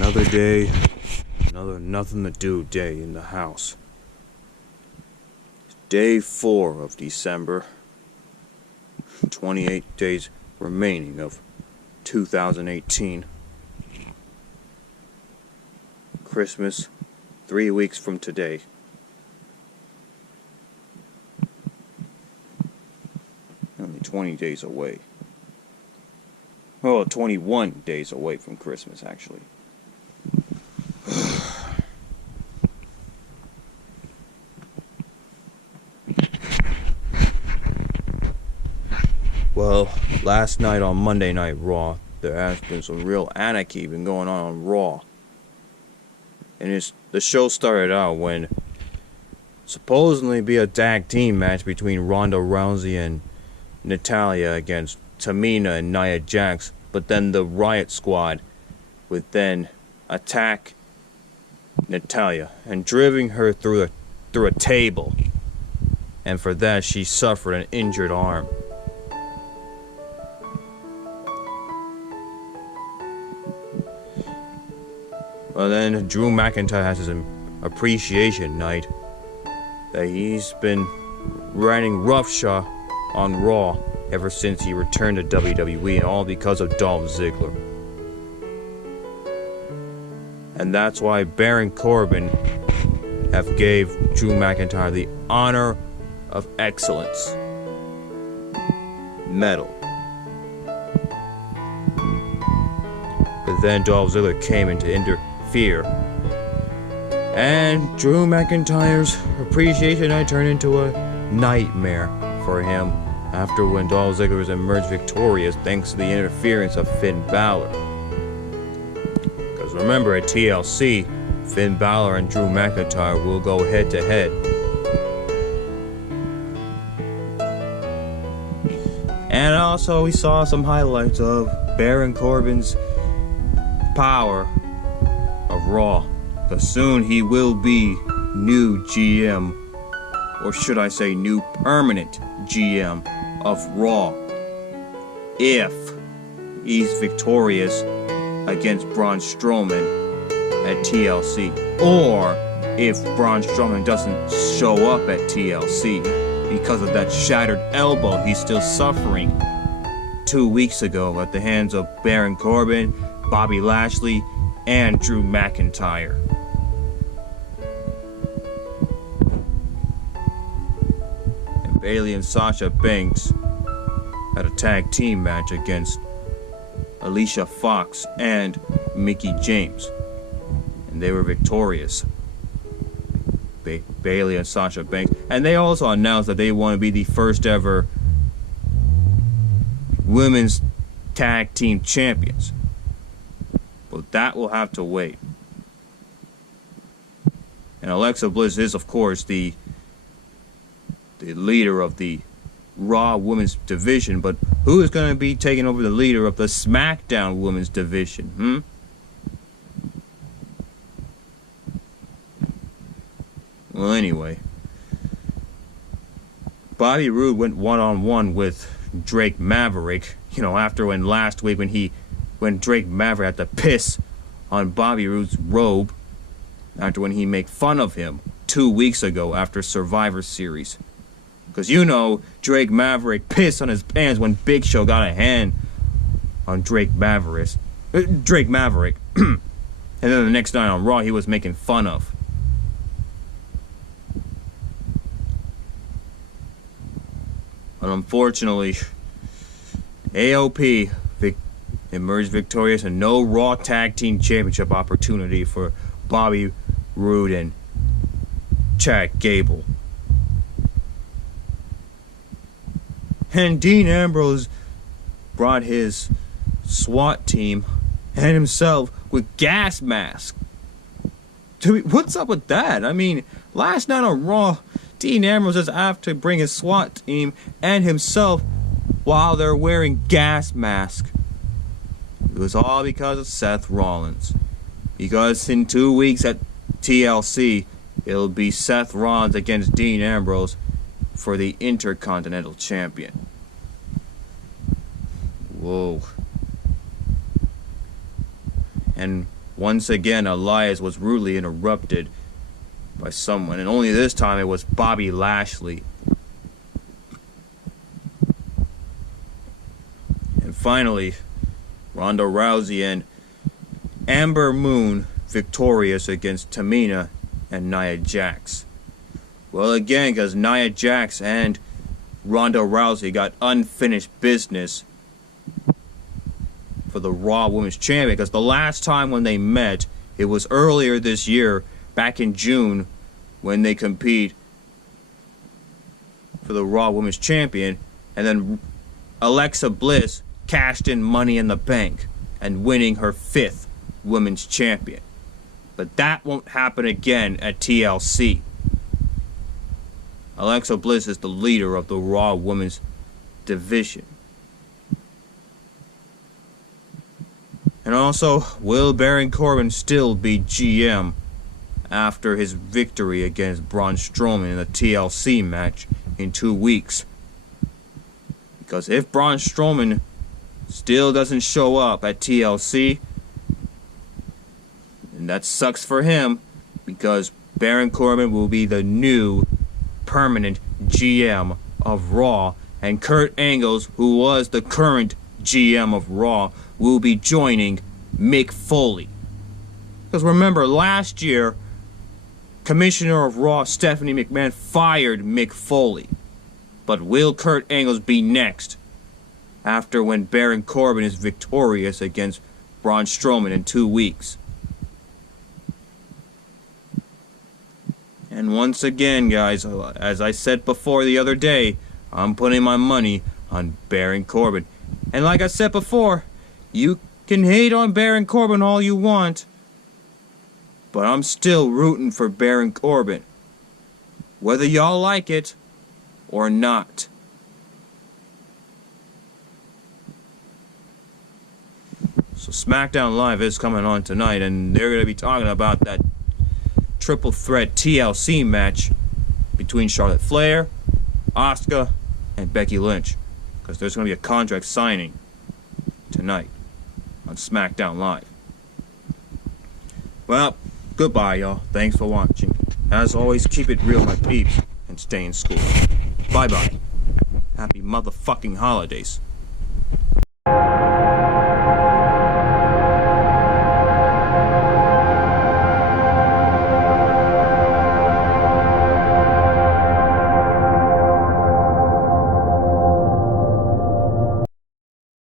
Another day, another nothing to do day in the house. Day 4 of December. 28 days remaining of 2018. Christmas, 3 weeks from today. Only 20 days away. Oh, 21 days away from Christmas, actually. Well, last night on Monday Night Raw, there has been some real anarchy been going on Raw. And the show started out when supposedly be a tag team match between Ronda Rousey and Natalya against Tamina and Nia Jax, but then the Riott Squad would then attack Natalya and driving her through a table, and for that she suffered an injured arm. Well, then Drew McIntyre has his appreciation night that he's been running roughshod on Raw ever since he returned to WWE, and all because of Dolph Ziggler. And that's why Baron Corbin have gave Drew McIntyre the Honor of Excellence medal. But then Dolph Ziggler came in to interfere, and Drew McIntyre's appreciation night turned into a nightmare for him after when Dolph Ziggler emerged victorious thanks to the interference of Finn Balor. Because remember, at TLC, Finn Balor and Drew McIntyre will go head to head. And also we saw some highlights of Baron Corbin's power of Raw. Because soon he will be new GM, or should I say new permanent GM of Raw, if he's victorious against Braun Strowman at TLC, or if Braun Strowman doesn't show up at TLC because of that shattered elbow he's still suffering 2 weeks ago at the hands of Baron Corbin, Bobby Lashley, and Drew McIntyre. And Bayley and Sasha Banks had a tag team match against Alicia Fox and Mickie James, and they were victorious. Bayley and Sasha Banks, and they also announced that they want to be the first ever women's tag team champions. But that will have to wait. And Alexa Bliss is, of course, the leader of the Raw Women's Division, but who is going to be taking over the leader of the SmackDown Women's Division? Well, anyway, Bobby Rhoode went one-on-one with Drake Maverick. After last week when Drake Maverick had to piss on Bobby Roode's robe, after when he made fun of him 2 weeks ago after Survivor Series. Because Drake Maverick pissed on his pants when Big Show got a hand on Drake Maverick. And then the next night on Raw, he was making fun of. But unfortunately, AOP emerged victorious, and no Raw Tag Team Championship opportunity for Bobby Rhoode and Gable. And Dean Ambrose brought his SWAT team and himself with gas masks. What's up with that? Last night on Raw, Dean Ambrose is asked to bring his SWAT team and himself while they're wearing gas masks. It was all because of Seth Rollins. Because in 2 weeks at TLC, it'll be Seth Rollins against Dean Ambrose for the Intercontinental Champion. Whoa. And Once again, Elias was rudely interrupted by someone, and only this time it was Bobby Lashley. And finally, Ronda Rousey and Ember Moon victorious against Tamina and Nia Jax. Well, again, because Nia Jax and Ronda Rousey got unfinished business for the Raw Women's Champion, because the last time when they met, it was earlier this year, back in June, when they compete for the Raw Women's Champion, and then Alexa Bliss cashed in Money in the Bank and winning her 5th Women's Champion. But that won't happen again at TLC. Alexa Bliss is the leader of the Raw Women's division. And also, will Baron Corbin still be GM after his victory against Braun Strowman in the TLC match in 2 weeks? Because if Braun Strowman still doesn't show up at TLC, and that sucks for him, because Baron Corbin will be the new permanent GM of Raw, and Kurt Angle, who was the current GM of Raw, will be joining Mick Foley. Because remember, last year, Commissioner of Raw Stephanie McMahon fired Mick Foley. But will Kurt Angle be next, after when Baron Corbin is victorious against Braun Strowman in 2 weeks? And once again, guys, as I said before the other day, I'm putting my money on Baron Corbin. And like I said before, you can hate on Baron Corbin all you want, but I'm still rooting for Baron Corbin, whether y'all like it or not. So SmackDown Live is coming on tonight, and they're going to be talking about that triple threat TLC match between Charlotte Flair, Asuka, and Becky Lynch, because there's going to be a contract signing tonight on SmackDown Live. Well, goodbye, y'all. Thanks for watching. As always, keep it real, my peeps, and stay in school. Bye-bye. Happy motherfucking holidays.